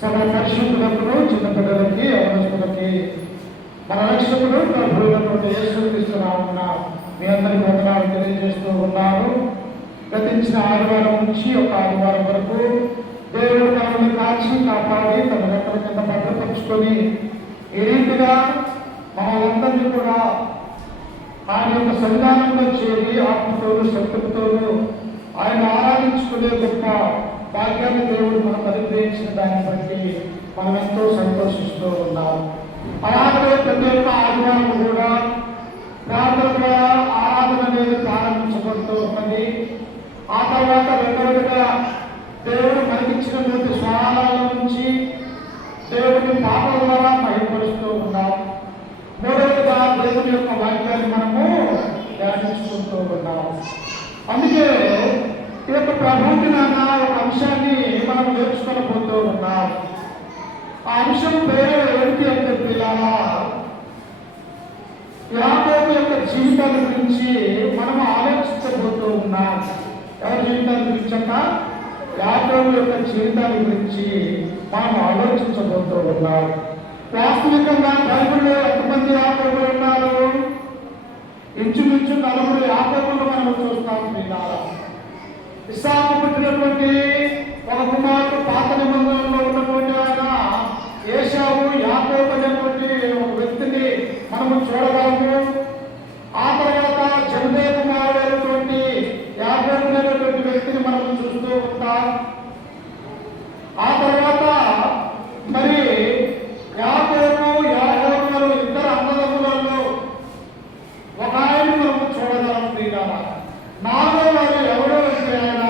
సభ పరిశుద్ధులకు చిన్న బిడ్డలకి అవసరకి మన రక్షకుడు ప్రభువులైనటువంటి యేసుక్రీస్తు నామమున మీ అందరికీ వందనాలు తెలియజేస్తూ ఉన్నాను. గతించిన ఆదివారం నుంచి ఒక ఆదివారం వరకు దేవుడు మనల్ని కాచి కాపాడి తన రెక్కల కింద భద్రపరుచుకొని ఈ రీతిగా మనలందరినీ కూడా ఆయన యొక్క సంధానంలో చేరి ఆత్మతోనూ శక్తులతోనూ ఆయన ఆరాధించుకునే గొప్ప భాగ్యాన్ని దేవుడు మనకు అనుగ్రహించిన దాన్ని బట్టి మనం ఎంతో సంతోషిస్తూ ఉన్నాం. అలాగే ప్రతి ఒక్క ఆదివారం కూడా ప్రార్థన ద్వారా ఆరాధన అనేది ప్రారంభించబడుతూ ఉన్నది. ఆ తర్వాత రెండవదిగా దేవుడు మనకిచ్చినటువంటి స్వరాల నుంచి దేవుడిని పాపల ద్వారా మహిమపరుస్తూ ఉన్నాం. మూడవదిగా దేవుని యొక్క వాక్యాన్ని మనము ధ్యానించుకుంటూ ఉన్నాం. అందుకే ఈ యొక్క ప్రభుత్వ ఒక అంశాన్ని మనం నేర్చుకోకపోతూ ఉన్నాం. ఆ అంశం పేరు ఏంటి అని చెప్పి యాకోబు యొక్క జీవితాల గురించి మనం ఆలోచించబోతూ ఉన్నాం. ఎవరి జీవితాల గురించి అంట? యాకోబు యొక్క జీవితాల గురించి మనం ఆలోచించబోతూ ఉన్నాం. వాస్తవికంగా బైబిల్లో ఎంతమంది యాకోబులు ఉన్నారు? ఇంచుమించు 4 యాకోబులు మనం చూస్తాం. ఇస్సాకు పుట్టినటువంటి ఒక కుమారుడు పాత నిబంధనలో ఉన్నటువంటి ఆయన ఏశావు, యాకోబు అనేటువంటి ఒక వ్యక్తిని మనము చూడగలము. ఆ తర్వాత జబదే కుమారుడైనటువంటి యాకోబు అనేటువంటి వ్యక్తిని మనము చూస్తూ ఉంటాం. ఆ తర్వాత మరి యాకోబు యాకోబు ఇద్దరు అన్నదమ్ములలో ఒక ఆయన మనము చూడగలము. నాలుగో వారు ఎవరో అంటే ఆయన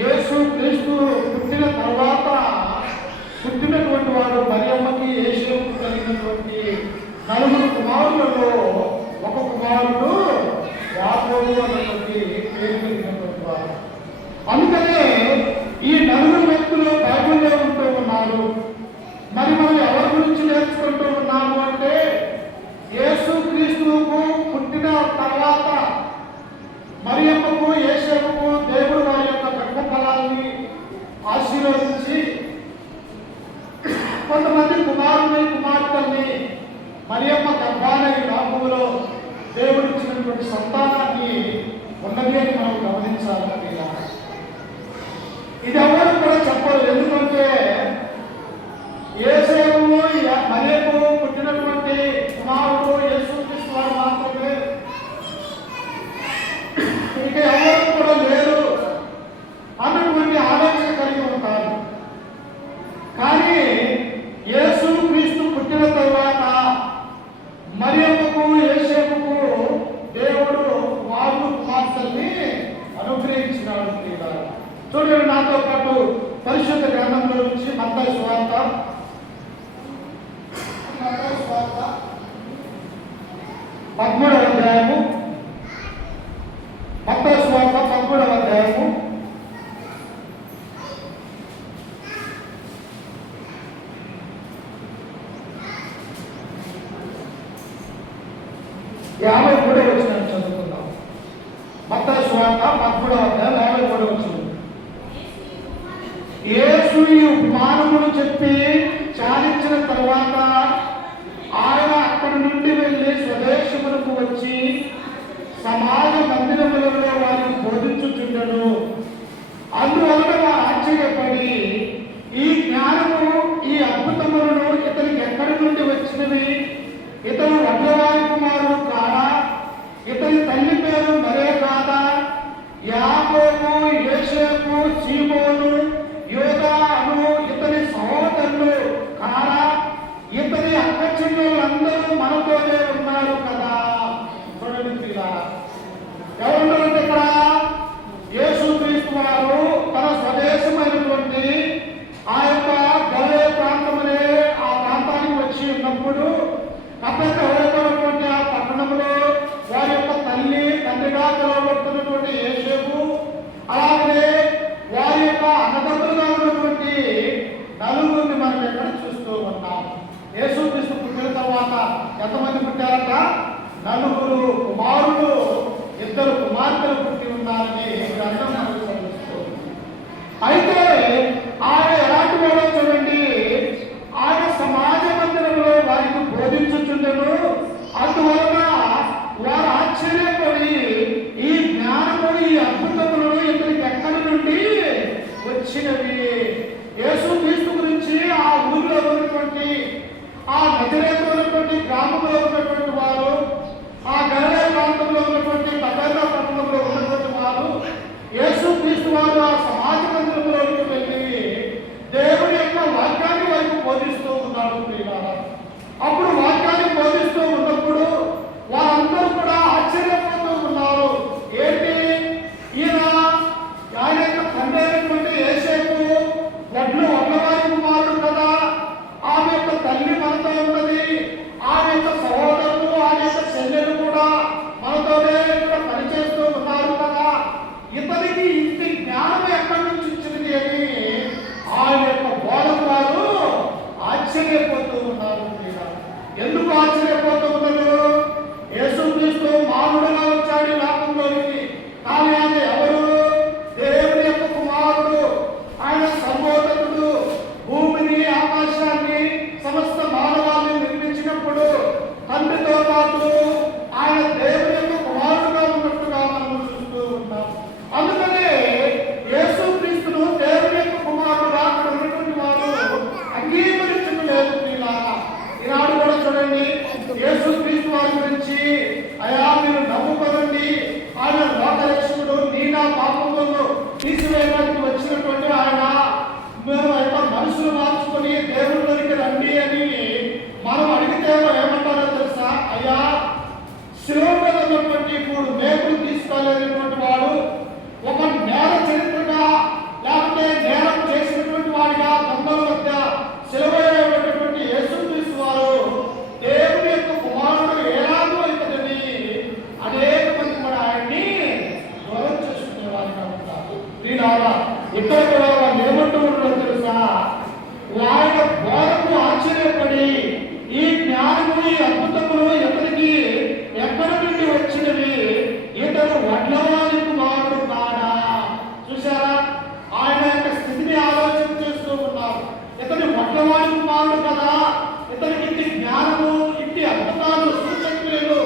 యేసు క్రీస్తు పుట్టిన తర్వాత పుట్టినటువంటి వాడు మరియమ్మకి యేసేపుకు కలిగినటువంటి 4 కుమారులలో ఒక కుమారుడు యాకోబు అన్నటువంటి పేరు కలిగినటువంటి వాడు. అందుకనే ఈ 4 వ్యక్తులు బైబిల్లో ఉంటూ ఉన్నారు. మరి మనం ఎవరి గురించి నేర్చుకుంటూ ఉన్నాము అంటే యేసు క్రీస్తుకు పుట్టిన తర్వాత మరియమ్మకు యేసేపుకు దేవుడు వారి యొక్క గర్భఫలాన్ని ఆశీర్వదించి కొంతమంది కుమారుని కుమార్తెల్ని మరియమ్మ గర్భాలయ లోకంలో దేవుడు ఇచ్చినటువంటి సంతానాన్ని ఉన్నది అని మనం గమనించాలి. ఇది ఎవరు కూడా చెప్పరు. ఎందుకంటే యేసేపు మరియకు పుట్టినటువంటి కుమారుడు యేసుక్రీస్తు వారు మాత్రమే, ఇక ఎవరు కూడా లేరు అన్నటువంటి ఆలోచన కలిగి ఉంటారు. కానీ యేసు క్రీస్తు పుట్టిన తర్వాత మరియమ్మకు యేసేపుకు దేవుడు వారు కుమార్తెల్ని అనుగ్రహించినాడు. చూడండి నాతో పాటు పరిశుద్ధ గ్రంథంలో నుంచి మత్తయి సువార్త 13వ అధ్యాయము. మత్తయి సువార్త 13వ అధ్యాయము 53వ వచనం చదువుకుందాం. మత్తయి సువార్త 13వ అధ్యాయం 53వ వచనం. యేసు ఈ ఉపమానమును చెప్పి చాలించిన తర్వాత ఆయన అక్కడి నుండి వెళ్ళి స్వదేశములకు వచ్చి సమాజ మందిరములలో వారిని బోధించుచుండెను. అందువలన వారు ఆశ్చర్యపడి ఈ జ్ఞానము ఈ అద్భుతములను ఇతనికి ఎక్కడి నుండి వచ్చినవి? ఇతను వడ్లవారి కుమారుడు కాడా? ఇతని తల్లి పేరు మరే కాదా? యాకోబు, యోసేపు, సీమోను, యోదా అను ఇతని సహోదరులు కాడా? ఇతని అక్క చెల్లెళ్ళందరూ మనతోనే ఉన్నారు కదా. చూడండి, ఎవరున్నారు ఇక్కడ? యేసుక్రీస్తు వారు తన స్వదేశమైనటువంటి ఆ యొక్క గలిలయ ప్రాంతం అనే ఆ ప్రాంతానికి వచ్చి ఉన్నప్పుడు కపెర్నహూము ఆ పట్టణంలో వారి యొక్క తల్లి తండ్రిగా పిలువబడుతున్నటువంటి యేసేపు, అలాగే వారి యొక్క అన్నదమ్ములుగా ఉన్నటువంటి 4 మనం ఎక్కడ చూస్తూ ఉన్నాం. యేసుక్రీస్తు పుట్టిన తర్వాత ఎంతమంది పుట్టారట? 4 కుమారులు, 2 కుమార్తెలు పుట్టి ఉన్నారని గ్రంథం మనకు తెలుస్తుంది. అయితే ఆయన ఎలాంటి వాడో చూడండి. మనసును మార్చుకొని దేవుళ్ళకి రండి అని మనం అడిగితే ఏమంటారో తెలుసా? అయ్యా, శిలువ మీద ఉన్నటువంటి 3 మేకులు తీసుకోలేనటువంటి వాడు ఒక నేర చరిత్రగా లేకపోతే నేరం చేసినటువంటి వాడిగా బంధువుల మధ్య శిలువైనటువంటి యేసుక్రీస్తు వారు దేవుని యొక్క కుమారుడు ఎలాగో అవుతుందని అనేక మంది కూడా ఆయన్ని దూరం చేసుకునే వారిగా ఉంటారు. ప్రియులారా, ఇక్కడ కూడా వాళ్ళు ఏమంటూ ఉన్నారో తెలుసా? ఆయన బోధకు ఆశ్చర్యపడి ఈ జ్ఞానము ఈ అద్భుతములు ఇతనికి ఎక్కడి నుండి వచ్చినవి, ఇతను వడ్లవారి కుమారుడు కాడా? చూసారా, ఆయన యొక్క స్థితిని ఆలోచన చేస్తూ ఉన్నారు. ఇతని వడ్లవారి కుమారుడు కదా, ఇతనికి ఇంటి జ్ఞానము ఇంటి అద్భుతాలు సూచక్రియలు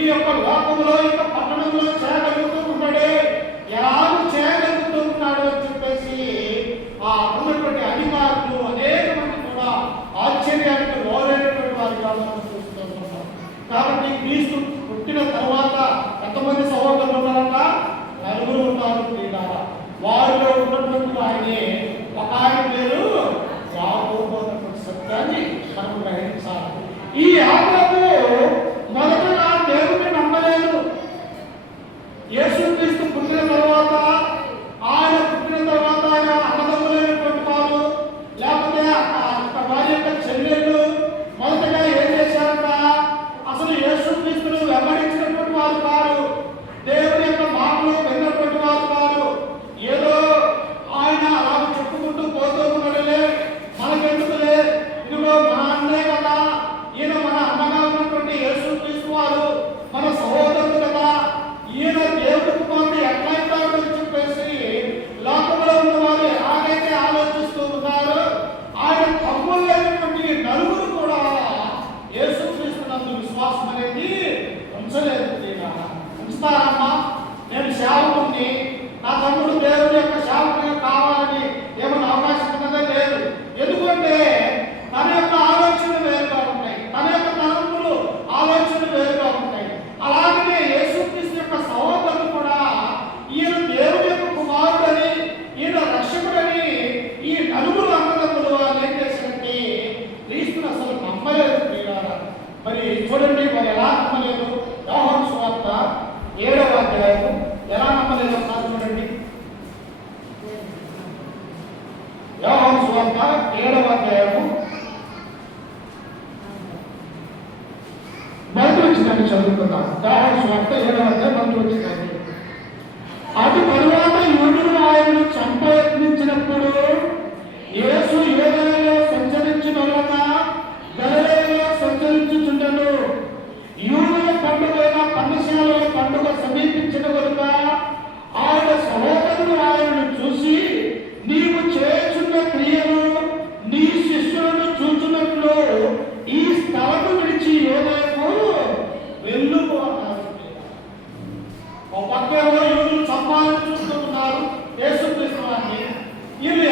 ఈ యొక్క లోకంలో ఈ యొక్క పట్టణంలో చేయగలుగుతూ ఉన్నాడే, ఎలాగూ చేయగలుగుతూ ఉన్నాడు అని చెప్పేసి ఆ ఉన్నటువంటి అధికారులు అనేక మంది కూడా ఆశ్చర్యానికి లోనైనటువంటి వారిగా మనం చూస్తూ ఉన్నాం. కాబట్టి క్రీస్తు పుట్టిన తర్వాత ఎంతమంది సహోదరులు ఉన్నారంట? 4 ఉన్నారు. ప్రియులారా, వారిలో ఉన్నటువంటి ఆయనే ఒక ఆయన పేరు యాకోబు అన్నటువంటి సత్యాన్ని మనం గ్రహించాలి. ఈ యాకోబు మొదటగా దేవుని నమ్మలేదు. యేసుక్రీస్తు పుట్టిన తర్వాత ఆయన అన్నదమ్ములైనటువంటి వారు లేకపోతే వారి యొక్క చెల్లెళ్ళు మొదటగా ఏం చేశారంట? అసలు యేసుక్రీస్తును వెంబడించినటువంటి వారు కాదు, దేవుని యొక్క మాటలు విన్నటువంటి వారు కాదు. ఏదో ఆయన అలా చెప్పుకుంటూ పోతూ ఉన్నాడులే, మనకెందుకులే, ఇదిగో మన అన్నే కదా, ఈయన మన అన్నగా ఉన్నటువంటి యేసుక్రీస్తు వారు మన సహోదరుడు కదా, ఈయన దేవుడి కుమారుడు ఎట్లయితాడు అని చెప్పేసి లోకంలో ఉన్న వారు ఎలాగైతే ఆలోచిస్తూ ఉన్నారు, ఆయన తమ్ముళ్ళు లేనటువంటి 4 కూడా యేసుక్రీస్తునందు విశ్వాసం అనేది ఉంచలేదు. ఉంచుతారమ్మా? నేను సేవకుని, నా తమ్ముడు దేవుడి యొక్క సేవకునిగా కావాలని ఏమైనా అవకాశం ఉన్నదే లేదు. ఎందుకంటే తన యొక్క ఆలోచనలు వేరుగా ఉంటాయి, తన యొక్క తలంపులు ఆలోచనలు వేరుగా ఉంటాయి. అలాగనే యేసుక్రీస్తు యొక్క సహోదరులు కూడా ఈయన దేవుడి యొక్క కుమారుడని, ఈయన రక్షకుడని ఈ 4 అన్నదమ్ములు వాళ్ళు ఏం చేశారంటే క్రీస్తుని అసలు నమ్మలేదు. ప్రియులారా, మరి చూడండి, మరి ఎలా నమ్మలేదు? యోహాను సువార్త 7వ అధ్యాయము ఎలా నమ్మలేదు అన్నారు చూడండి. యోహాను సువార్త 7వ అధ్యాయము మొదటి వచ్చిందండి, చదువుకుందాం. యోహాను సువార్త 7వ అధ్యాయం మొదటి వచ్చిందండి. అటు తరువాత యూదులు ఆయనను చంపయత్నించినప్పుడు యేసు యూదయలో సంచరించిన వలన గలిలయలో సంచరించుచుండెను. యూదుల పండుగైన పన్నశాలల పండుగ సమీపించిన కనుక ఆయన సహోదరులు ఆయనను చూసి, నీవు చేయుచున్న క్రియలు నీ శిష్యులను చూచున్నట్లు ఈ స్థలము విడిచి యూదయకు వెళ్ళుము అన్నారు. ఒక పక్కేమో యూదులు చంపాలని చూస్తూ ఉన్నారు యేసుక్రీస్తు వారిని. వీళ్ళు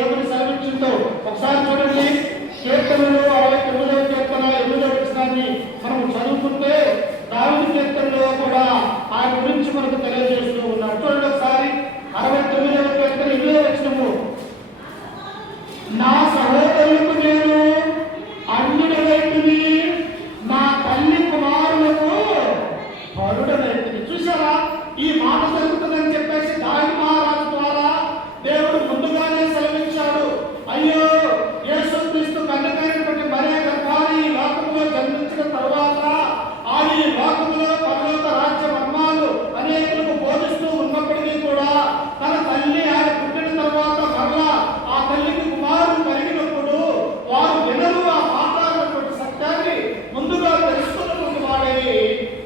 ఏమని సెలవిచ్చిందో ఒకసారి చూడండి. కీర్తనలు 69వ కీర్తన 8వ వచనాన్ని మనం చదువుకుంటే దావీదు కీర్తనలో కూడా ఆయన గురించి మనకు తెలియజేస్తూ ఉన్నాడు. చూడండి ఒకసారి 69వ కీర్తన 8వ వచనము, నా సహోదరులకు నేను అన్యుడనైతిని, నా తల్లి కుమారులకు పరుడనైతిని. చూసారా, ఈ మాట జరుగుతుందని చెప్పేసి దావీదు మహారాజు ద్వారా దేవుడు ముందుగానే సెలవిచ్చాడు. అయ్యో, యేసుక్రీస్తు కన్యకైనటువంటి మరియ గర్భాన్ని ఈ లోకంలో జన్మించిన తరువాత ఆయన ఈ లోకంలో పరలోక రాజ్య మర్మాలు అనేకులకు బోధిస్తూ ఉన్నప్పటికీ కూడా తన తల్లి ఆయన పుట్టిన తర్వాత మరలా ఆ తల్లికి కుమారుడు కలిగినప్పుడు వారు వినరు ఆ మాట్లాడినటువంటి సత్యాన్ని ముందుగా తెలుసుకున్నటువంటి వాడని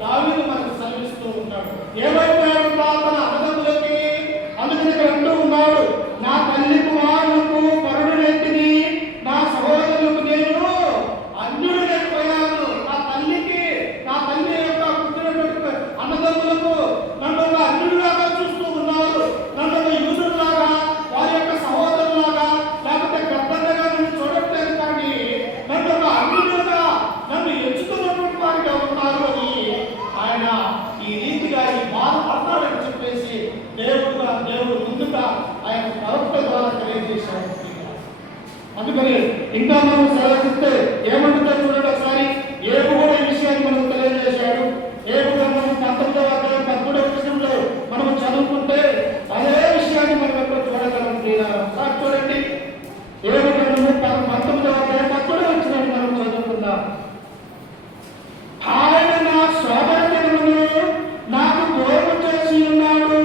దావీదు మనకు సెలవిస్తూ ఉంటాడు. ఏమైపోయాడు తన అన్నదమ్ములకి? అందుకని ఇక్కడ అంటూ ఉన్నాడు, నా తల్లి కుమారులకు పరుడునైతిని, నా సహోదరులకు నేను అన్యుడైపోయాను. నా తల్లి యొక్క పుట్టినటువంటి అన్నదమ్ములకు నన్ను ఒక అన్యుడిలాగా చూస్తూ ఉన్నారు. నన్ను ఒక యూదుడిలాగా, వారి యొక్క సహోదరులాగా, లేకపోతే పెద్దగా నన్ను చూడట్లేదు, కానీ నన్ను ఒక అన్యుడిగా నన్ను ఎంచుకున్నటువంటి వారిగా ఉన్నారు అని ఆయన ఈ రీతిగా ఈ బాధపడతాడని చెప్పేసి దేవుడు ముందుగా ఆయన ప్రవక్త ద్వారా తెలియజేశాడు. అందుకని ఇంకా మనం సెలవిస్తే ఏమంటుందో చూడండి ఒకసారి. ఏబు కూడా ఈ విషయాన్ని మనకు తెలియజేశాడు. ఏబు గ్రంథం 19వ అధ్యాయం 13వ వచనంలో మనం చదువుకుంటే అదే విషయాన్ని మనం ఎక్కడ చూడగలం. ఒకసారి చూడండి, ఏబు గ్రంథము 19వ అధ్యాయం 13వ వచనాన్ని మనం చదువుకుందాం. ఆయన నా సోదరులను నాకు దూరం చేసి ఉన్నాడు,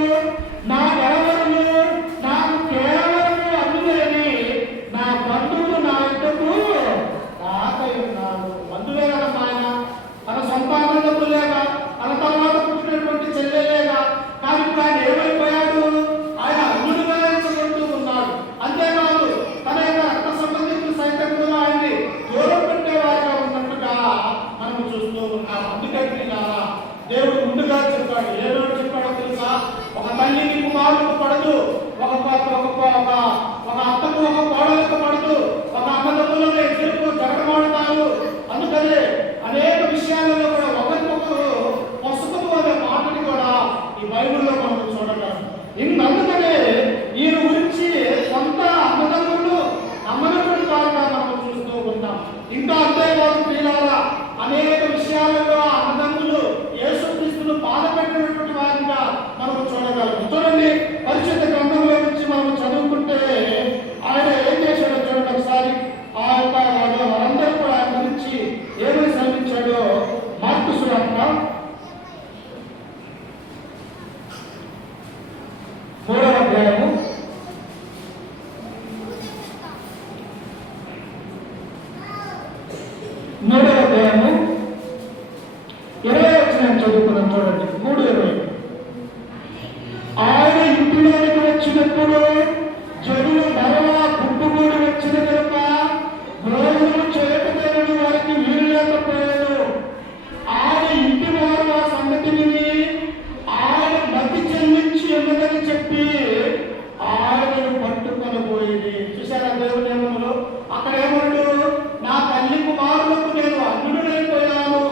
నా గడవలను నాకు కేవలము అన్యులని, నా బంధువులు నా ఇద్దరు రాకై ఉన్నారు. బంధువులే కదా ఆయన, తన సంతానములు లేక, తన తర్వాత పుట్టినటువంటి చెల్లెలేగా, కానీ ఇప్పుడు ఆయన ఏమైపోయాడు? ఆయన అన్యుడిగా ఎంచబడుతూ ఉన్నాడు. అంతేకాదు తన యొక్క రక్త సంబంధికులు సైతం కూడా ఆయన్ని దూరం పెట్టేవారుగా ఉన్నట్టుగా మనం చూస్తూ ఉన్నాం. అందుకని దేవుడు ముందుగా చెప్పాడు. ఏమేమి చెప్పాడో తెలుసా? ఒక తల్లికి కుమారులకు పడదు, ఒక అత్తకు ఒక కోడలకు పడదు, ఒక అన్నదమ్ములను ఎదుర్కొ జరగమాడుతారు. అందుకనే అనేక విషయాలలో కూడా ఒకరికొకరు పసుపు అనే మాటని కూడా ఈ బైబిల్లో మనం చూడగలం. అందుకనే ఈయన గురించి సొంత అన్నదమ్ములు నమ్మనటువంటి వారుగా మనం చూస్తూ ఉంటాం. ఇంకా అంతేకాదు ప్రియులారా, అనేక విషయాలలో అన్నదమ్ములు యేసుక్రీస్తును బాధపెట్టినటువంటి వారిగా మనం చూడగలం. చూడండి, పరిశుద్ధ గ్రంథంలో నుంచి మనం చదువుకుంటే ఆయన ఏం చేశాడో చూడండి ఒకసారి. ఆ యొక్క వారందరూ కూడా ఆయన గురించి ఏమని సెలవించాడో మార్కు సువార్త 3వ అధ్యాయము 20వ వచనం చదువుకున్నాం. చూడండి 3:20. ఆయన ఇంటిలోనికి వచ్చినప్పుడు జనులు మరలా గుంపుగూడి వచ్చిన కనుక భోజనం చేయకపోయిన వారికి వీలు లేకపోయాడు. ఆయన ఇంటి వారు ఆ సంగతి విని ఆయన మతి చెల్లించి ఉన్నదని చెప్పి ఆయనను పట్టుకొని పోయింది. చూసారా దేవుని నియమంలో అక్కడ ఏమన్నాడు? నా తల్లి కుమారులకు నేను అన్యుడైపోయాను,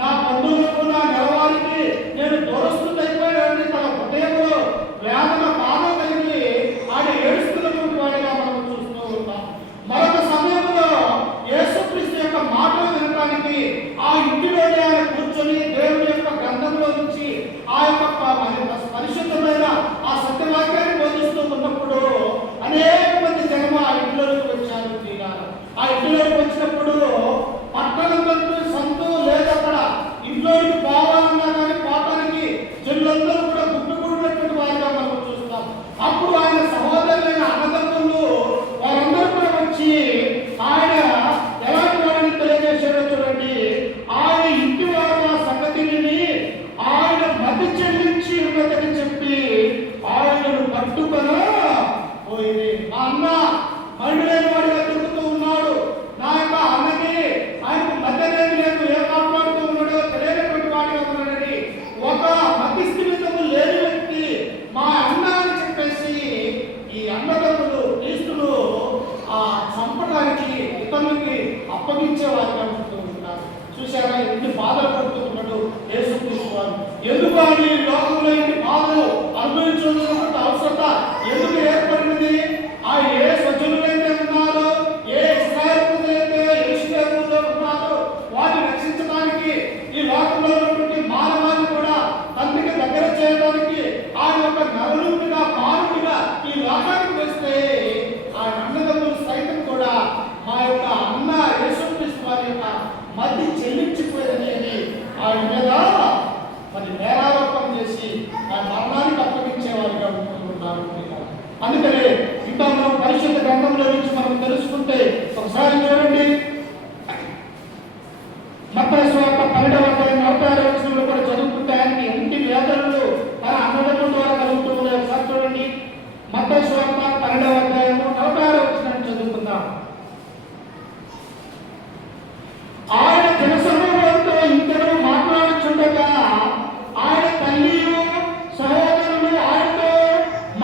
నా బంధువులకు నా నెలవారికి నేను అప్పగించే వారిగా ఉంటూ ఉంటారు. చూసారా ఎన్ని బాధలు పడుతూ ఉన్నాడు యేసుక్రీస్తు వారు. ఎందుకు అని లోకంలో ఎన్ని బాధలు అనుభవించుకున్న అవసరత ఎందుకు ఏర్పడినది? ఆ ఏ స్వజనులైతే ఉన్నారో, ఏ ఇశ్రాయేలు ప్రజలైతే యేషూలో ఉన్నారో వారిని రక్షించడానికి ఈ లోకంలో ఉన్నటువంటి మానవాన్ని కూడా తండ్రికి దగ్గర చేయడానికి ఆయన యొక్క నరులుగా మానవుడిగా ఈ లోకానికి వేస్తే ఆయన అన్నదమ్ములు సైతం కూడా మా యొక్క అన్న యేసుక్రీస్తు వారి యొక్క మధ్య చెల్లించిపోయింది అని ఆయన మీద మరి నేరారోపణ చేసి ఆ మరణానికి అప్పగించేవారిగా ఉంటున్నారు. అందుకనే ఇంకా మనం పరిశుద్ధ గ్రంథంలో నుంచి మనం తెలుసుకుంటే ఒకసారి చూడండి, మత్తయి సువార్త 12వ అధ్యాయం 46వ వచనంలో కూడా చదువుకుంటే ఆయనకి ఎన్ని వేదనలు తన అన్నదమ్ముల ద్వారా కలుగుతూ ఉన్నాయి. ఒకసారి చూడండి, మత్తయి సువార్త 12వ అధ్యాయం 46వ వచనాన్ని చదువుకుందాం. ఆయన జనసమూహంతో ఇంతలో మాట్లాడుచుండగా ఆయన తల్లియు సహోదరులు ఆయనతో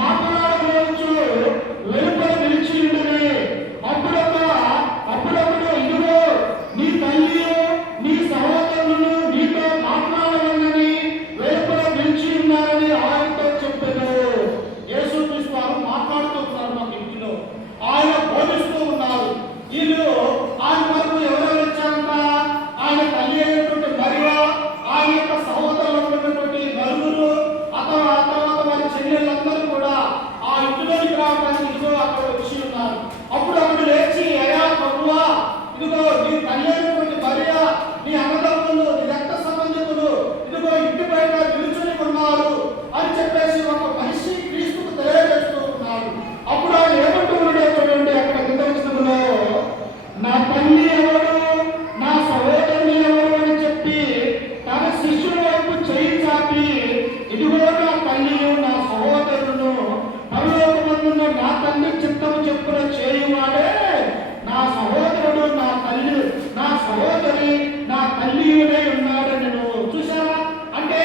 మాట్లాడవచ్చు వెలుపల నిలిచి ఉండేది. అప్పుడప్పుడు ఇదిగో నీ తల్లియు నీ సహోదరులు నీతో మాట్లాడవలని వెలుపల నిలిచి ఉన్నారని ఆయనతో చెప్పారు. యేసుక్రీస్తు వారు మాట్లాడుతూ ఉన్నారు మాకు ఇంటిలో, ఆయన బోధిస్తూ ఉన్నారు. వీళ్ళు ఆయన వరకు ఎవరెవరు వచ్చారంట? ఆయన తల్లి అయినటువంటి మరియా, ఆయన యొక్క సహోదరులు ఉన్నటువంటి నలుగురు, తర్వాత వారి చెల్లెళ్ళందరూ కూడా ఆ ఇంటిలోకి రావడానికి ఇదిగో అక్కడ వచ్చి ఉన్నారు. అప్పుడు ఆవిడ లేచి, అయ్యా ప్రభువా, ఇదిగో నీ తల్లి అయినటువంటి మరియా, నీ అన్నదమ్ములు, నీ రక్త సంబంధికులు ఇదిగో ఇంటి బయట నిలుచుని ఉన్నారు అని చెప్పేసి ఒక మనిషి క్రీస్తుకు తెలియజేస్తూ ఉన్నారు. అప్పుడు ఆయన ఏమంటూ ఉన్నాడో చూడండి, అక్కడ కింద వచనంలో నా తల్లి ఎవరు, నా సహోదరుని ఎవరు అని చెప్పి తన శిష్యుల వైపు చేయి చాపి, ఇదిగో నా తల్లియు నా సహోదరులను పరలోకమందున్న నా తండ్రి చిత్తము చెప్పున చేయువాడే నా సహోదరుడు, నా తల్లి, నా సహోదరి, నా తల్లియుడై ఉన్నాడని. చూసారా? అంటే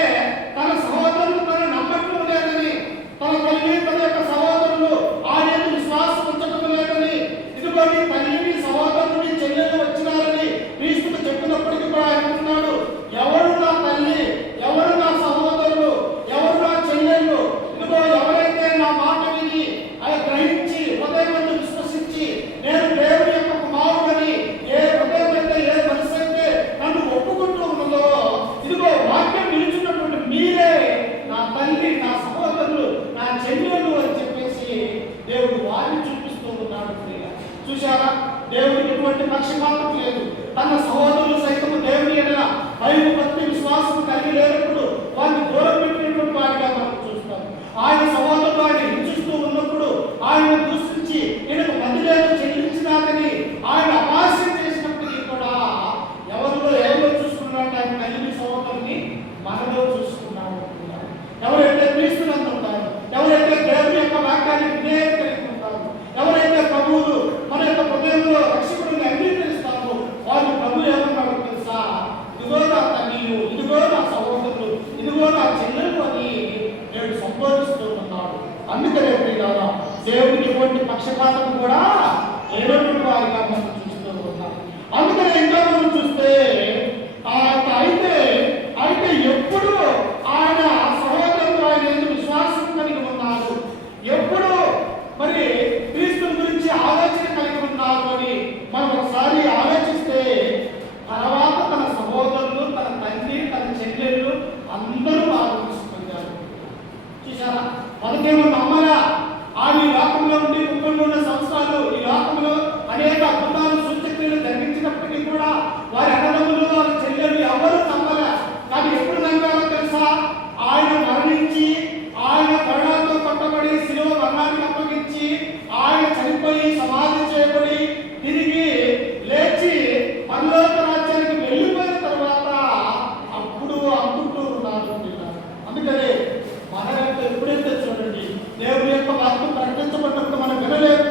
తన సహోదరులు తన నమ్మకం లేదని, తన తల్లి తన యొక్క సహోదరులు ఆయన విశ్వాసం ఉంచడం లేదని, ఇదిగోని తల్లిని సహోదరుని చెల్లెలు వచ్చినారని క్రీస్తుకు చెప్పినప్పటికీ కూడా ఆయన అంటున్నాడు, ఎవరు నా తల్లి, ఎవరు నా సహోదరులు, ఎవరు నా చెల్లెళ్ళు? ఇదిగో ఎవరైతే నా మాట విని ఆయన గ్రహించి హృదయం విశ్వసించి నేను దేవుని యొక్క కుమారుడని ఏ హృదయం అయితే, ఏ మనసు అయితే నన్ను ఒప్పుకుంటూ ఉన్నదో, ఇదిగో వాక్యం నిలుచున్నటువంటి మీరే నా తల్లి, నా సహోదరులు, నా చెల్లెలు అని చెప్పేసి దేవుడు వారిని చూపిస్తూ ఉన్నాడు. చూశారా? దేవుడికి ఎటువంటి పక్షపాతం లేదు. తన సహోదరులు సైతం దేవుని ఎడల భయభక్తి విశ్వాసం కలిగి లేనప్పుడు వారిని దూరం పెట్టినటువంటి వారిగా మనం చూస్తాం. ఆయన సహోదరులు ఆయన హింసిస్తూ ఉన్నప్పుడు ఆయన దూషించి ఈయనకు బదిలీలు చెల్లించినాకని ఆయన అపాస్యం చేసినప్పటికీ కూడా ఎవరిలో చూసుకున్నాడు? ఆయన తల్లిని సహోదరుని మనలో చూసుకున్నాడు. ఎవరైతే క్రీస్తునందు ఉంటారు, ఎవరైతే దేవుని యొక్క వాక్యాన్ని విధేయత కలిగి ఉంటారు, ఎవరైతే ప్రభువులు మన యొక్క హృదయంలో రక్షకుడిని అంగీకరిస్తారో వారు ప్రభు ఏమన్నాడు తెలుసా? ఇదిగో నా తల్లియు, ఇదిగో నా సహోదరులు, ఇదిగో నా చెల్లెలు అని దేవుడు సంబోధిస్తూ ఉన్నాడు. అందుకనే ప్రియులారా, దేవుడికి ఎటువంటి పక్షపాతం కూడా లేనటువంటి వారిగా మనం చూస్తూ ఉన్నాం. అందుకనే ఇంకా మనం చూస్తే అయితే ఎప్పుడు ఆయన సహోదరులు ఆయన ఎందుకు విశ్వాసం కలిగి ఉన్నారు, ఎప్పుడు మరి క్రీస్తు గురించి ఆలోచన కలిగి ఉన్నారు అని మనం ఒకసారి ఆలోచిస్తే తర్వాత తన సహోదరులు, తన తండ్రి, తన చెల్లెళ్ళు అందరూ ఆలోచిస్తున్నారు. చూసారా? మనకేమో నమ్మలా ఆయన ఈ లోకంలో ఉండి 33 సంవత్సరాలు ఈ లోకంలో అనేక అద్భుతాలు సూచక్రియలు జరిగించినప్పటికీ కూడా వారి అన్నదమ్ములు, వారి చెల్లెళ్ళు ఎవరు నమ్మలే. కానీ ఎప్పుడు నమ్మారో తెలుసా? ఆయన మరణించి, ఆయన కరుణతో కొట్టబడి శిలువ మరణానికి అప్పగించి, ఆయన చనిపోయి సమాధి చేయబడి తిరిగి లేచి పరలోక రాజ్యానికి వెళ్ళిపోయిన తర్వాత అప్పుడు అనుకుంటూ ఉన్నారు. అందుకనే మనకు ఎప్పుడైతే చూడండి దేవుని యొక్క వాక్యం ప్రకటించబడినప్పుడు మనం వినలేదు.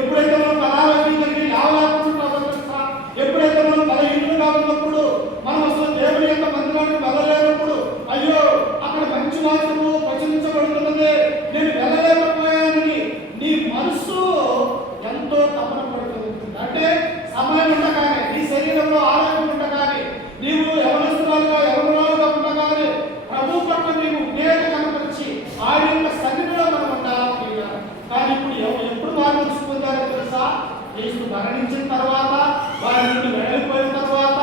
ఎప్పుడైతే మనం అనారోగ్యం కలిగి లాభాలు తెలుసా? ఎప్పుడైతే మనం బలహీనులుగా ఉన్నప్పుడు, మనం అసలు దేవుని యొక్క మందిరానికి వెళ్ళలేనప్పుడు, అయ్యో అక్కడ మంచి వాక్యము ప్రచురించబడుతున్నది, నేను వెళ్ళలేకపోయానని నీ మనసు ఎంతో తపన పడుతుంది. అంటే సమయం ఉండగానే క్రీస్తు మరణించిన తర్వాత వారి నుండి వెళ్ళిపోయిన తర్వాత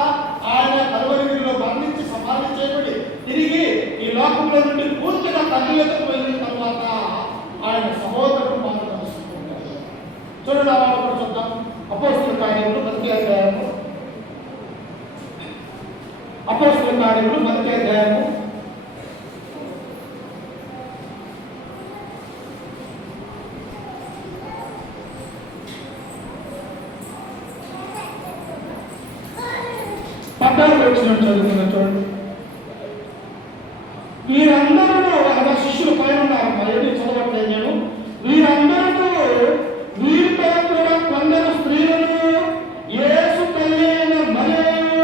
ఆయన కలువరిలో మరణించి సమాధి చేయబడి తిరిగి ఈ లోకంలో నుండి పూర్తిగా తండ్రి యొద్దకు వెళ్ళిన తర్వాత ఆయన సహోదరుడు మాకు కలుసుకుంటారు. చూడండి ఆ మాట కూడా చూద్దాం. అపోస్తలుల కార్యములు 10వ అధ్యాయము. అపోస్తలుల కార్యములు 10వ అధ్యాయము 14వ వచనం చదువుతున్నా చూడండి. వీరందరూ అనగా శిష్యులు పైన ఉన్నారు, మళ్ళీ చదవట్లేదు నేను. వీరందరూ వీరితో కూడా కొందరు స్త్రీలను, యేసు తల్లి అయిన మరియను,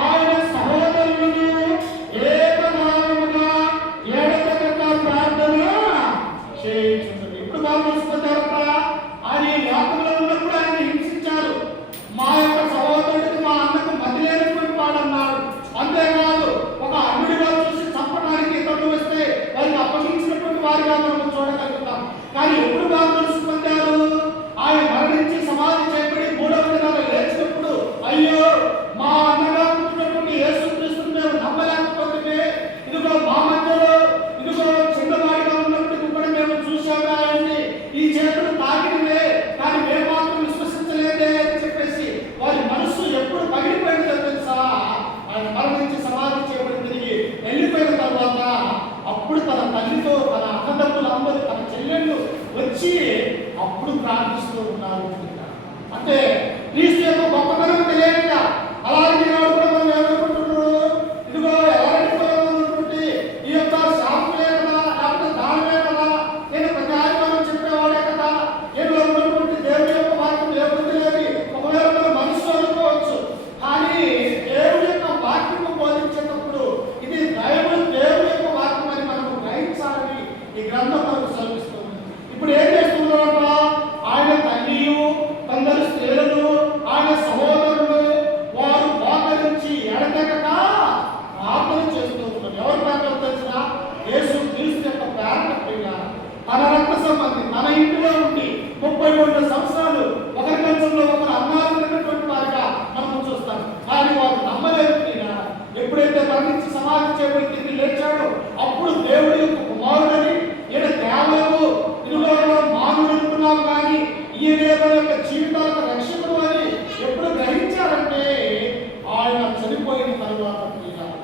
ఆయన సహోదరులను ఏకనామముగా ఎడతెగక ప్రార్థన చేయించుంటుంది. ఇప్పుడు బాగా తెలుసుకుంటారట, ఆయన ఈ లోకంలో ఉన్నప్పుడు ఆయన హింసించారు. మా యొక్క సహోదరుడికి మా అన్నకు మతి లేనటువంటి వాడన్నాడు. అంతేకాదు ఒక అన్యుడిగా చూసి చంపడానికి ఇతరులు వస్తే వారికి అప్పగించినటువంటి వారిగా మనం చూడగలుగుతాం. కానీ ఎప్పుడు బాగా తెలుసు పొందారు? ఆయన మరణించి సమాధి చేయబడి 3వ దినాన లేచినప్పుడు అయ్యో మా అన్నగా పుట్టినటువంటి యేసుక్రీస్తుని మేము నమ్మలేకపోతే, ఇదిగో మా మధ్యలో ఇదిగో చిన్నవాడిగా ఉన్నప్పుడు కూడా మేము చూసాము ఆయన్ని, ఈ చేతులు తాకినవే కానీ మేము మాత్రం విశ్వసించలేదే అని చెప్పేసి వారి మనస్సు ఎప్పుడు పగిలిపోయిందో తెలుసా? ఆయన మరణించి సమాధి చేయబడి తిరిగి వెళ్ళిపోయిన తర్వాత అప్పుడు తన తల్లితో తన అన్నదమ్ములు అందరూ తన చెల్లెళ్ళు వచ్చి అప్పుడు ప్రార్థిస్తూ ఉన్నారు. అంటే క్రీస్తు యొక్క గొప్పతనం తెలియక అలాంటి వాడు కూడా మనం ఏమనుకుంటున్నారు? ఇదిగో ఎవరికి ఈ యొక్క శాపలే కదా, లేకపోతే దానమే కదా, నేను ప్రతి ఆదివారం చెప్పేవాడే కదా, నేను ఉన్నటువంటి దేవుడి యొక్క వాక్యం లేకపోతే లేదు. ఒకవేళ మన మనసు అనుకోవచ్చు, కానీ దేవుడి యొక్క వాక్యము బోధించేటప్పుడు ఇది దేవుడి యొక్క వాక్యం అని మనం గ్రహించాలని ఈ గ్రంథం మనకు శ్రమిస్తుంది. ఇప్పుడు ఏం చేస్తున్నారట? ఆయన తల్లియు, కొందరు స్త్రీలను, ఆయన సహోదరులు వారు మోకరించి ఎడతెగక ప్రార్థన చేస్తూ ఉన్నారు. ఎవరు ప్రార్థన తెలిసిన? యేసు క్రీస్తు యొక్క ప్రార్థన ప్రియ తన రక్త సంబంధి తన ఇంటిలో ఉండి 33 సంవత్సరాలు ఒకరి కంచంలో ఒకరు అన్నారన్నటువంటి వారిగా మనం చూస్తాం. కానీ వారు నమ్మలేదు. ఎప్పుడైతే మరణించి సమాధి చేయబడి తిరిగి లేచాడో అప్పుడు దేవుడి యొక్క కుమారుడని, ఈయన కేవలము ఇదిగో మానవుడు అనుకున్నాము కానీ ఈయన యొక్క జీవితాలకు రక్షకుడు అని ఎప్పుడు గ్రహించారంటే ఆయన చనిపోయిన తరువాత.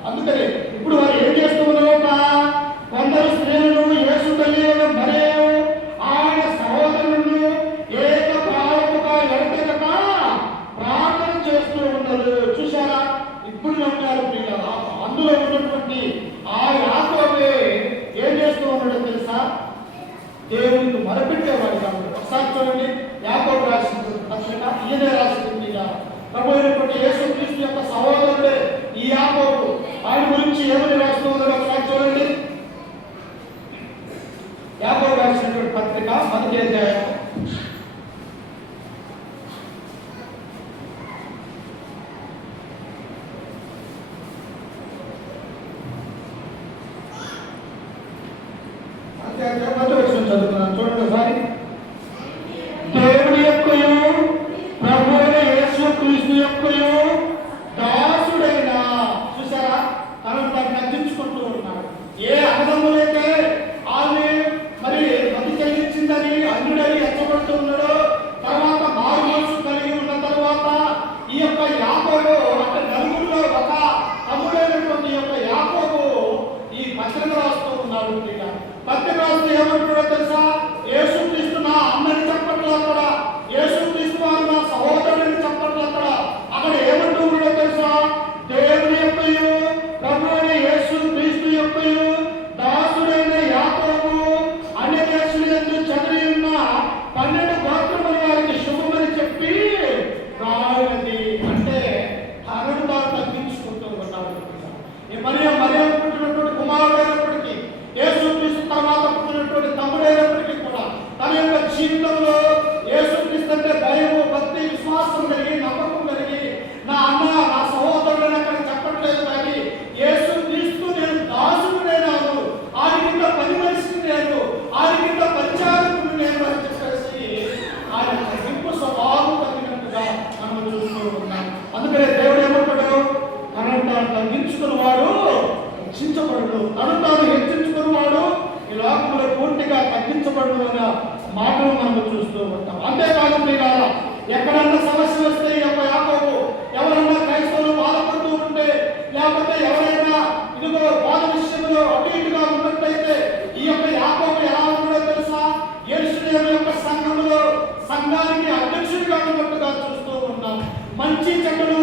అందుకని ఇప్పుడు వారు ఏం చేస్తూ ఉన్నారట? కొందరు స్త్రీలను, యేసు తల్లి అయిన మరియను, ఆయన సహోదరులను ఏకకాలముగా ఎడతెగక ప్రార్థన చేస్తూ ఉన్నారు. చూశారా? ఇప్పుడు నమ్మారు పిల్లలు. అందులో ఉన్నటువంటి ఆ యాకోబే ఏం చేస్తూ ఉన్నాడో తెలుసా? దేవునికి మొరపెట్టేవాడు కాబట్టి. ఒకసారి చూడండి, యాకోబు రాసిన పత్రిక, ఈయనే రాసింది. ప్రభు అయినటువంటి యేసుక్రీస్తు యొక్క సహోదరుడే ఈ యాకోబు. ఆయన గురించి ఏమని రాస్తూ ఉన్నాడో ఒకసారి చూడండి. యాకోబు రాసినటువంటి పత్రిక 10వ అధ్యాయం 10వ వచనం చదువుతున్నాను చూడండి ఒకసారి. దేవుడి యొక్కయు ప్రభు అయిన యేసుక్రీస్తు యొక్కయు దాసుడైన, చూసారా? తనను తాను తగ్గించుకుంటూ ఉన్నాడు. ఏ అన్నదమ్ములైతే ఆమె మరి మతి చెల్లించిందని అన్యుడని ఎచ్చబడుతూ ఉన్నాడో, తర్వాత మారు మనసు కలిగి ఉన్న తర్వాత ఈ యొక్క యాకోబు అంటే నలుగురిలో ఒక తమ్ముడైనటువంటి యొక్క యాకోబు ఈ పత్రిక రాస్తూ ఉన్నాడు. పత్రిక రాస్తూ ఏమంటారు? అంతేకాదు ప్రియులారా, ఎక్కడన్నా సమస్య వస్తే ఈ యొక్క యాకోబు ఎవరన్నా క్రైస్తవులు బాధపడుతూ ఉంటే, లేకపోతే ఎవరైనా ఇదిగో బాధ విషయంలో అటు ఇటుగా ఉన్నట్లయితే ఈ యొక్క యాకోబు ఎలా ఉన్నాడో తెలుసా? యేరుషలేము యొక్క సంఘములో సంఘానికి అధ్యక్షుడిగా ఉన్నట్టుగా చూస్తూ ఉన్నాం. మంచి చెడ్డలు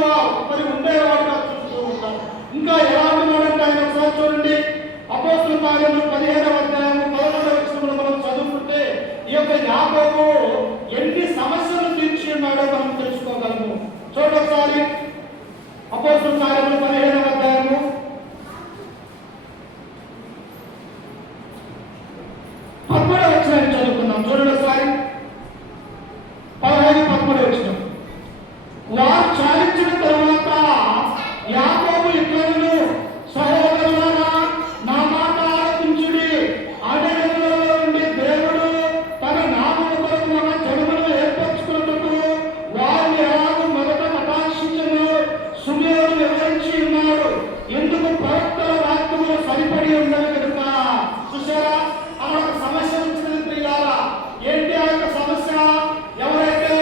మరి ఉండేవాడిగా చూస్తూ ఉంటాం. ఇంకా ఎలా ఉన్నాడంటే ఆయన ఒకసారి చూడండి, అపోస్తలుల కార్యములు 17వ అధ్యాయము 11వ వచనంలో మనం చదువుకుంటే ఈ యొక్క యాకోబు ఎన్ని సమస్యలు తీర్చి ఉన్నాడో మనం తెలుసుకోగలము. చూడండి ఒకసారి అపోస్తలుల కార్యములు 17వ అధ్యాయము 13వ వచనాన్ని చదువుకుందాం. చూడండి ఒకసారి 15-13 వచనం. వారు చాలించిన తరువాత యాకోబు ఇతరులను, సహోదరులారా నా మాట ఆలకించుడి, అడవులలో నుండి దేవుడు తన నామము కొరకు ఒక జనమును ఏర్పరచుకున్నట్టు వారిని ఎలాగూ మొదట కటాక్షించను సుమేరు వివరించి ఉన్నాడు. ఎందుకు ప్రవక్తల వాక్యములు సరిపడి ఉన్నవి కనుక. చూసారా, అక్కడ ఒక సమస్య వచ్చినది ప్రియులారా. ఏంటి ఆ యొక్క సమస్య? ఎవరైతే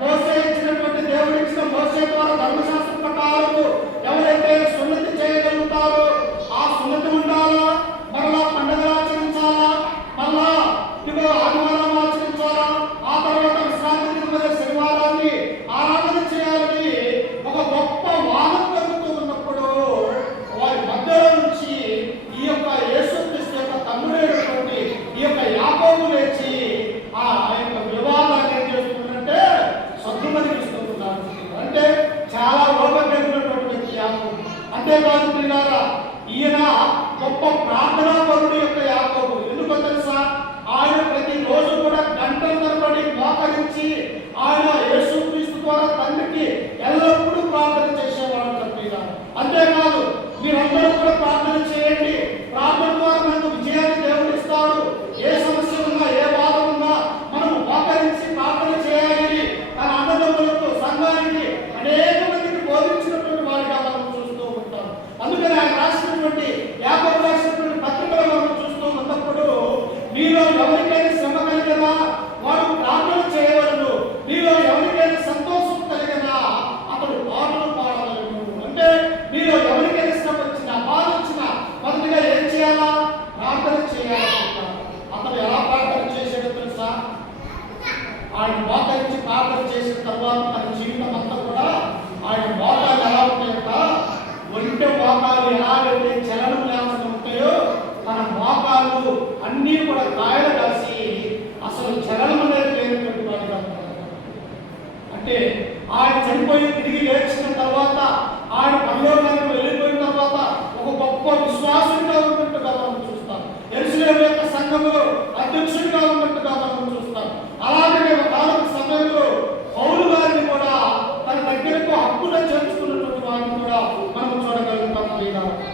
మోసే ఇచ్చినటువంటి దేవుడు ఇచ్చిన మోసే ద్వారా ధర్మశాస్త్ర ప్రకారము ఎవరైతే సున్నతి చేయగలుగుతారో, ఆ సున్నతి ఉండాలా, మరలా పండుగలు ఆచరించాలా, మళ్ళా ఇదిగో ఆదివారం ఆచరించాలా, ఆ తర్వాత విశ్రాంతి దినమైన శనివారాన్ని ఆరాధన చేయాలని ఒక గొప్ప వాదం జరుగుతూ ఉన్నప్పుడు వారి మధ్యలో నుంచి ఈ యొక్క యేసుక్రీస్తు యొక్క తమ్ముడైనటువంటి ఈ యొక్క యాకోబు లేచి ఆ యొక్క వివాదాన్ని ఏం చేస్తున్నాడంటే సద్దుమణిగిస్తున్నాడు. అంటే చాలా లోపం కలిగినటువంటి వ్యక్తి యాకోబు. అంతేకాదు ప్రియులారా, ఈయన గొప్ప ప్రార్థనా పరుడు యొక్క యాకోబు. ఎందుకో తెలుసా? ఆయన ప్రతి రోజు కూడా గంటల తరబడి మోకరించి ఆయన యేసుక్రీస్తు ద్వారా తండ్రికి ఎల్లప్పుడూ ప్రార్థన చేసేవాడు ప్రియులారా. అంతేకాదు, మీరందరూ కూడా ప్రార్థన చేయండి, ప్రార్థన ద్వారా మనకు విజయాన్ని దేవుడు ఇస్తాడు. ఏ సమస్య ఉన్నా, ఏ బాధ ఉన్నా మనం మోకరించి ప్రార్థన చేయాలి. తన అన్నదమ్ములకు, సంఘానికి, అనేక మందికి బోధించినటువంటి వాడిగా మనం చూస్తూ ఉంటాం. అందుకని ఆయన రాసినటువంటి యాకోబు రాసినటువంటి పత్రికలు మనం చూస్తూ ఉన్నప్పుడు, మీలో ఎవరికైనా శ్రమ కలిగినా వాడు ప్రార్థన చేయవలను, మీలో ఎవరికైనా సంతోషం కలిగినా అతడు పాటలు పాడవలను. అంటే మీలో ఎవరికైనా శ్రమ వచ్చినా, బాధ వచ్చినా మొదటిగా ఏం చేయాలా? ప్రార్థన చేయాలనుకుంటారు. అతను ఎలా ప్రార్థన చేసాడో తెలుసా? ఆయన మోకరించి ప్రార్థన చేసిన తర్వాత తన జీవితం అంతా కూడా ఆయన మోకాలు ఎలా ఉంటాయంట, ఒంటె మోకాలు ఎలాగైతే చలనం లేకుండా ఉంటాయో తన మోకాలు అన్నీ కూడా కాయలు కాసి అసలు చలనం అనేది లేనటువంటి వాడిగా ఉంటాడు. అంటే ఆయన చనిపోయి తిరిగి లేచిన తర్వాత, ఆయన పరలోకానికి వెళ్ళిపోయిన తర్వాత ఒక గొప్ప విశ్వాసుడిగా ఉన్నట్టుగా మనం చూస్తాం. యెరూషలేము యొక్క సంఘములో అధ్యక్షుడిగా ఉన్నట్టుగా మనం చూస్తాం. అలాగే కాలం సమయంలో పౌలు గారిని కూడా తన దగ్గరకు హక్కున చేర్చుకున్నటువంటి వారిని కూడా మనం చూడగలుగుతాం.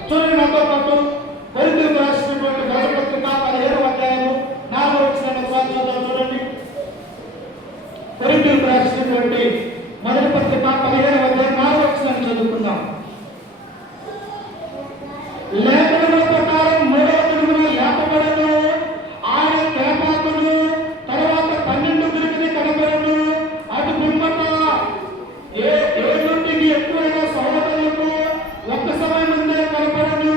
చూడండి నాతో పాటు కొరింథీయులకు రాసినటువంటి మొదటి పత్రిక 15వ అధ్యాయము 4వ వచనాన్ని ఒకసారి చూద్దాం. చూడండి, కొరింథీయులకు రాసినటువంటి మొదటి పత్రిక 15వ అధ్యాయం 4వ వచనాన్ని చదువుకుందాం. లేఖనముల ప్రకారం 3వ దినమున లేపబడను, ఆయన తేపాకును, తర్వాత 12 గురికి కనబడను. అటు పిమ్మట ఏడుంటికి ఎక్కువైన సహోదరులకు ఒక్క సమయం ముందే కనబడను.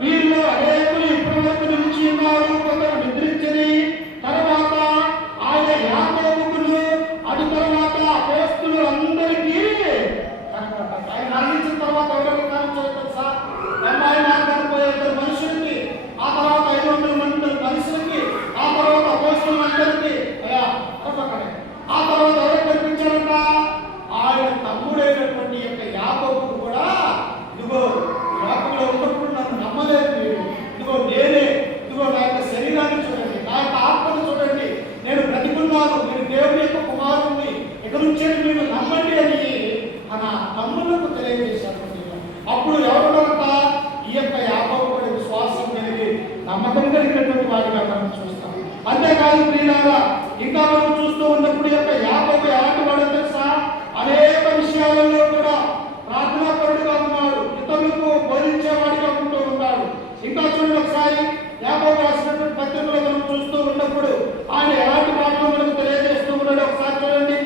వీరిలో అనేకులు ఇప్పటి వరకు నిలిచి ఉన్నారు, కొందరు నిద్రించని. తర్వాత ఆయన యాకోబుకును, అటు తర్వాత అపోస్తలులు అందరికీ కనబడ్డారు. ఆయన మరణించిన తర్వాత ఎవరికి కనబడతారు తెలుసా? అమ్మాయి మార్గానికి పోయే 2 మనుషులకి, ఆ తర్వాత 500 మంది మనుషులకి, ఆ తర్వాత అపోస్తలులందరికీ, ఆ తర్వాత ఎవరు కనిపించారంట? ఆయన తమ్ముడైనటువంటి యొక్క యాకోబుకు కూడా, ఇదిగో లోకంలో ఉన్నప్పుడు నన్ను నమ్మలేదు మీరు, ఇదిగో నేనే, ఇదిగో నా యొక్క శరీరాన్ని చూడండి, నా యొక్క ఆత్మను చూడండి, నేను బ్రతికున్నాను, నేను దేవుని యొక్క కుమారుణ్ణి, ఇక నుంచే మీరు నమ్మండి అని తన తమ్ములకు తెలియజేశారు. అప్పుడు ఎవరున్నారంట? ఈ యొక్క యాకోబు కూడా విశ్వాసం కలిగి నమ్మకం కలిగినటువంటి వాడిగా మనం చూస్తాం. అంతేకాదు ప్రియులారా, ఇంకా మనం చూస్తూ ఉన్నప్పుడు యొక్క యాకోబు ఎలాంటి వాడో తెలుసా? అనేక విషయాలలో కూడా ప్రార్థనాపరుడుగా ఉన్నాడు, ఇతరులకు బోధించేవాడిగా ఉంటూ ఉన్నాడు. ఇంకా చూడండి ఒకసారి యాకోబు రాసినటువంటి పత్రికలో మనం చూస్తూ ఉన్నప్పుడు ఆయన ఎలాంటి మాటలు మనకు తెలియజేస్తూ ఉన్నాడు ఒకసారి చూడండి.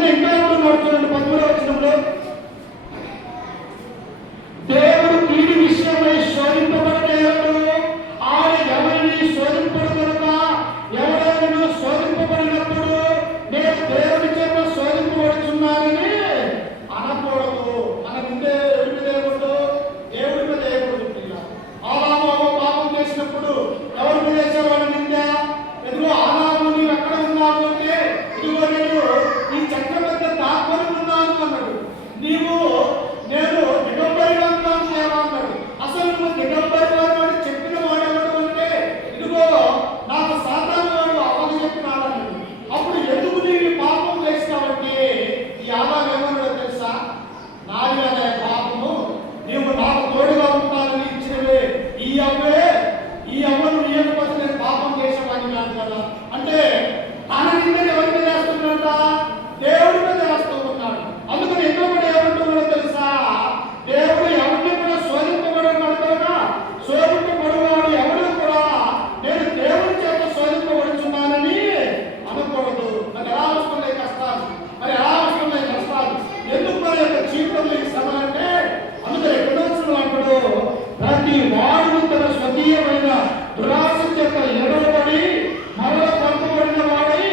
అందుకని ఇంకా చూడండి 13వ వచనంలో, దేవుడు కీడు విషయమై శోధింపబడలేదు, ఆయన ఎవరిని శోధింపడు కనుక ఎవరైనా శోధింపబడినప్పుడు నేను దేవుడి చేత శోధింపబడుచున్నానని అనకూడదు. మన ముందే ఎవరి మీద వేయకూడదు, దేవుడి మీద వేయకూడదు. ఆదాము పాపం చేసినప్పుడు ఎవరి మీద వేశారు వాళ్ళ నింద? ఎదుగు ఆదాము నీవు ఎక్కడ ఉన్నావు అంటే, ఇదిగో నేను ఈ చక్రం మీద దాక్కొని ఉన్నాను అన్నాడు. నీవు నేను దిగంబరిగా ఉన్నాను దేవా అన్నాడు. అసలు నువ్వు దిగంబరిగా అని చెప్పిన వాడు ఎవడు అంటే, ఇదిగో నాకు సాతాను వాడు అవ్వని చెప్పినాడు అన్నాడు. అప్పుడు ఎందుకు నీవు పాపం చేసినావంటే ఈ ఆదాము ఏమన్నాడో తెలుసా? నాది అనే పాపము నీవు నాకు తోడుగా ఉంటానని ఇచ్చినవే ఈ అవ్వను ఇయ్యకపోతే నేను పాపం చేసేవాడిని కాదు కదా అంటే తన నిందని ఎవరి మీద వేస్తున్నాడ? దేవుడి మీద వేస్తూ ఉన్నాడు. అందుకని ఎందుకు కూడా ఏమంటున్నాడో తెలుసా? దేవుడు ఎవరిని కూడా శోధింపబడతాడా? శోధింపబడువాడు ఎవరు కూడా నేను దేవుడి చేత శోధింపబడుచున్నానని అనకూడదు. మరి ఎలా వస్తున్నాయి కష్టాలు? మరి ఎలా వస్తున్నాయి కష్టాలు? ఎందుకు మరి యొక్క జీవితంలో ఈ శ్రమ అంటే, అందుకని ఎక్కడొచ్చిన అంటాడు, ప్రతి వాడు తన స్వకీయమైన దురాశ చేత ఎడబడి మరల పంపబడిన వాడై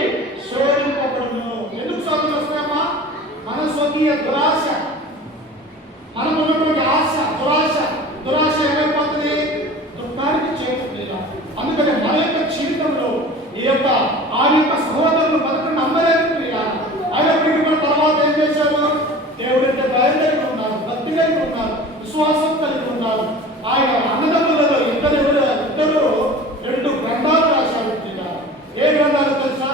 శోధింపబడును. ఎందుకు శోధన వస్తాయమ్మా? మన స్వకీయ దురాశ, మనకున్నటువంటి ఆశ, దురాశ ఏమైపోతుంది? దుఃఖానికి చేరుతుంది. అందుకని మన యొక్క జీవితంలో ఈ యొక్క ఆ యొక్క సహోదరులు మనకు నమ్మలేదు అయినప్పటికీ మన తర్వాత ఏం చేశారు? దేవుడంటే భయం కలిగి ఉన్నారు, భక్తి కలిగి ఉన్నారు, విశ్వాసం కలిగి ఉన్నారు. ఆయన అన్నదమ్ములలో ఇద్దరు 2 గ్రంథాలు రాశారు. ఏ గ్రంథాలు తెలుసా?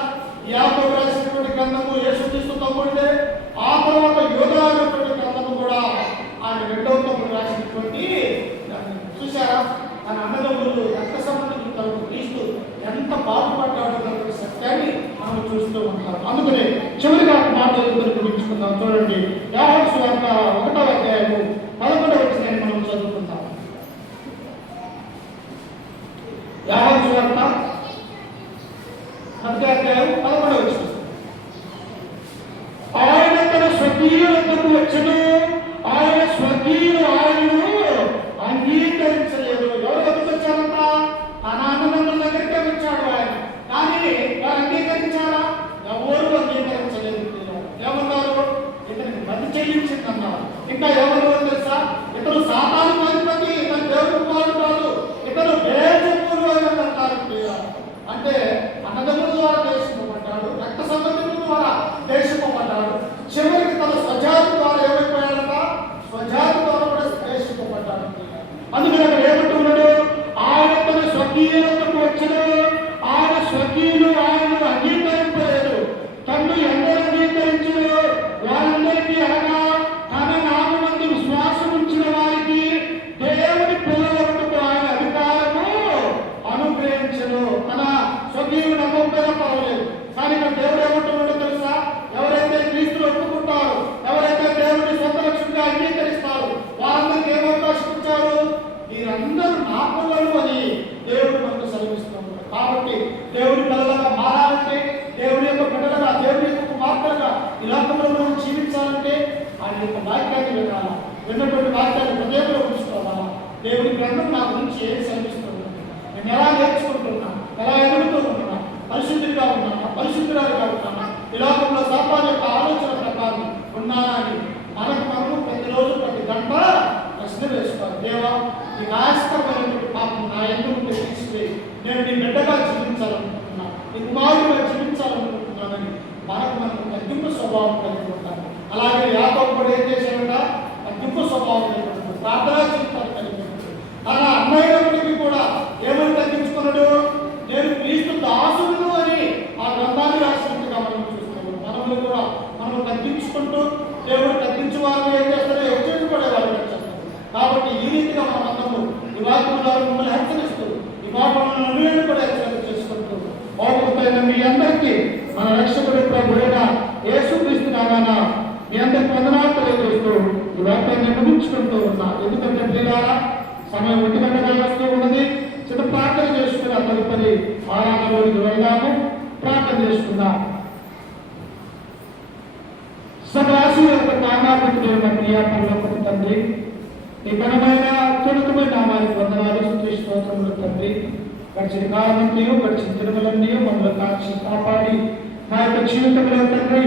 యాకోబు రాసినటువంటి గ్రంథము యేసుక్రీస్తు తమ్ముడిదే. ఆ తర్వాత యోధా అనేటువంటి గ్రంథము కూడా ఆయన 2వ తమ్ముడు రాసినటువంటి. చూసారా ఆయన అన్నదమ్ములు రక్త సంబంధించిన క్రీస్తు ఎంత బాధపడ్డాడు అన్నటువంటి సత్యాన్ని మనం చూస్తూ ఉంటాం. అందుకనే చివరిగా మాట గురించుకుందాం. చూడండి, యోహాను సువార్త 1వ అధ్యాయము 11వ వచనాన్ని మనం చదువుకుందాం. యోహాను సువార్త 1వ అధ్యాయం 11వ వచనం. ఆయన తన స్వకీయులకు వచ్చెను, ఆయన స్వకీయులు ఆయనను అంగీకరించలేదు. ఎవరు వద్దకు వచ్చారంట? తన అన్నదమ్ముల దగ్గరికే వచ్చాడు ఆయన. కానీ వారు అంగీకరించారా? ఎవరు అంగీకరించలేదు. ఏమన్నారు? ఇతనికి బలి చెల్లించిందన్నారు. ఇంకా ఎవరు తెలుసా? ఇతను సాతాను అధిపతి, ఇతను దేవుడు కుమారుడు కాదు, ఇతను బేజెబూలు అని అంటారు. అంటే అన్నదమ్ముల ద్వారా దేశింపబడ్డాడు, రక్త సంబంధికుల ద్వారా దేశింపబడ్డాడు. చివరికి తన స్వజాతి ద్వారా ఏమైపోయాడట? స్వజాతి ద్వారా కూడా దేశింపబడ్డాడు. అందుకని అక్కడ ఏమంటున్నాడు? ఆయన తన స్వకీయులకు వచ్చాడు, ఆయన స్వకీయులు ఆయనను అంగీకరించలేదు. తను ఎందరు అంగీకరించడు? వారందరికీ అనగా తన నామమందు విశ్వాసం ఉంచిన వారికి దేవుని పిల్లలకు ఆయన అధికారము అనుగ్రహించను. తన స్వకీయులు నమ్మకపోయినా పర్వాలేదు, కానీ దేవుడు ఏమంటున్నాడో తెలుసా? ఎవరైతే క్రీస్తులు ఒప్పుకుంటారో, ఎవరైతే దేవుడిని సొంత లక్ష్యంగా అంగీకరిస్తారో వారందరికీ ఏం అవకాశం ఇచ్చారు? మీరందరూ నా పిల్లలు అని దేవుడు మనకు సెలవిస్తున్నాడు. కాబట్టి దేవుడి పిల్లలుగా మారాలంటే, దేవుడి యొక్క బిడ్డలుగా, దేవుడి యొక్క కుమార్తెలుగా ఈ లోకంలో మనం జీవించాలంటే ఆయన యొక్క వాక్యాన్ని వినాలా, విన్నటువంటి వాక్యాన్ని హృదయంలో ఉంచుకోవాలా. దేవుడి గ్రంథం నా గురించి ఏం సెలవిస్తుంది, నేను ఎలా నేర్చుకుంటున్నా, ఎలా ఎదుగుతూ ఉంటున్నా, పరిశుద్ధిగా ఉన్నానా, పరిశుద్ధురాలుగా ఉన్నానా, ఈ లోకంలో సాతాను యొక్క ఆలోచన ప్రకారం ఉన్నానా అని మనము ప్రతిరోజు ప్రతి గంట ప్రశ్న వేసుకోవాలి. దేవా, ఈ నాశకమైనటువంటి పాపం నా ఎందుకు తీసుకుని నేను నీ బిడ్డగా జీవించాలనుకుంటున్నా, నీ కుమారుడుగా జీవించాలనుకుంటున్నానని మనకు తగ్గింపు స్వభావం కలిగి ఉంటాను. అలాగే యాకోబు కూడా ఏం చేశాడంట? తగ్గింపు స్వభావం కలిగి ఉంటాడు, ప్రార్థనా జీవితాలు కలిగి ఉంటాడు. తన అన్నయ్యప్పటికీ కూడా ఏమని తగ్గించుకున్నాడు? నేను క్రీస్తు దాసుడు అని ఆ గ్రంథాన్ని రాసినట్టుగా మనం చూస్తున్నాం. మనల్ని కూడా మనం తగ్గించుకుంటూ దేవుడు తగ్గించే వారిని ఏం చేస్తారో హెచ్చరింపడే వారిని చేస్తారు. కాబట్టి ఈ రీతిగా మన అందరూ ఈ వాక్యం ద్వారా మిమ్మల్ని హెచ్చరిస్తూ, ఈ వాక్యం నువ్వు కూడా హెచ్చరిక చేసుకుంటూ, ఓపికైన మీ అందరికీ మన రక్షకుడు ప్రభువైన యేసుక్రీస్తు నామాన మీ అందరికి వందనాలు తెలియజేస్తూ ఈ వాక్యాన్ని ముగించుకుంటూ ఉన్నా. ఎందుకంటే ప్రియులారా, సమయం 1 గంటగా వస్తూ ఉన్నది. చిన్న ప్రార్థన చేసుకుని తదుపరి ఆరాధనలోకి వెళ్దాము. ప్రార్థన చేసుకుందాం. సకలాశీర్వాద కారణాధికుడైన ప్రియ పరలోకపు తండ్రి, ఈ ఘనమైన అత్యున్నతమైన నామానికి వందనాలు, స్తుతి స్తోత్రములు తండ్రి. గడిచిన కాలంలో గడిచిన దినములన్నీ మమ్మల్ని కాచి కాపాడి మా యొక్క జీవితంలో తండ్రి